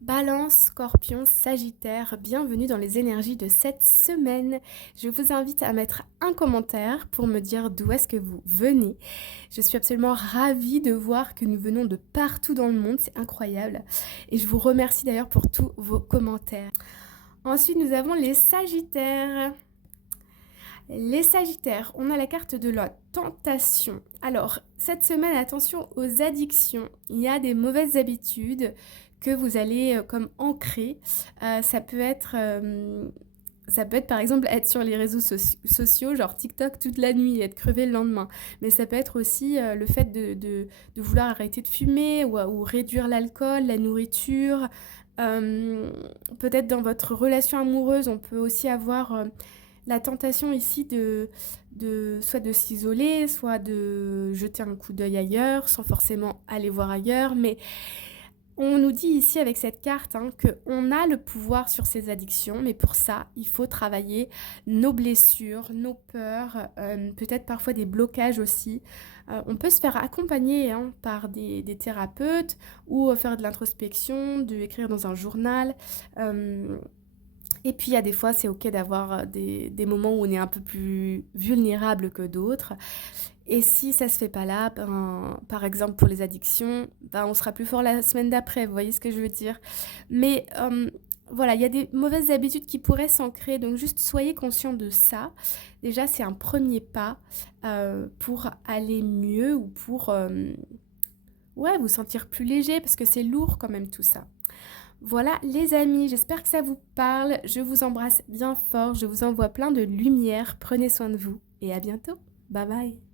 Balance, Scorpion, Sagittaire, bienvenue dans les énergies de cette semaine. Je vous invite à mettre un commentaire pour me dire d'où est-ce que vous venez. Je suis absolument ravie de voir que nous venons de partout dans le monde, c'est incroyable. Et je vous remercie d'ailleurs pour tous vos commentaires. Ensuite, nous avons les Sagittaires. Les Sagittaires, on a la carte de la tentation. Alors, cette semaine, attention aux addictions. Il y a des mauvaises habitudes que vous allez comme ancrer. Ça peut être... ça peut être par exemple être sur les réseaux sociaux, genre TikTok toute la nuit et être crevé le lendemain. Mais ça peut être aussi le fait de vouloir arrêter de fumer ou réduire l'alcool, la nourriture. Peut-être dans votre relation amoureuse, on peut aussi avoir la tentation ici soit de s'isoler, soit de jeter un coup d'œil ailleurs, sans forcément aller voir ailleurs. Mais on nous dit ici avec cette carte qu'on a le pouvoir sur ces addictions, mais pour ça, il faut travailler nos blessures, nos peurs, peut-être parfois des blocages aussi. On peut se faire accompagner par des thérapeutes ou faire de l'introspection, de écrire dans un journal. Et puis il y a des fois, c'est ok d'avoir des moments où on est un peu plus vulnérable que d'autres. Et si ça se fait pas là, ben, par exemple pour les addictions, ben, on sera plus fort la semaine d'après, vous voyez ce que je veux dire. Mais voilà, il y a des mauvaises habitudes qui pourraient s'ancrer, donc juste soyez conscient de ça. Déjà, c'est un premier pas pour aller mieux ou pour ouais, vous sentir plus léger, parce que c'est lourd quand même tout ça. Voilà les amis, j'espère que ça vous parle. Je vous embrasse bien fort, je vous envoie plein de lumière. Prenez soin de vous et à bientôt. Bye bye.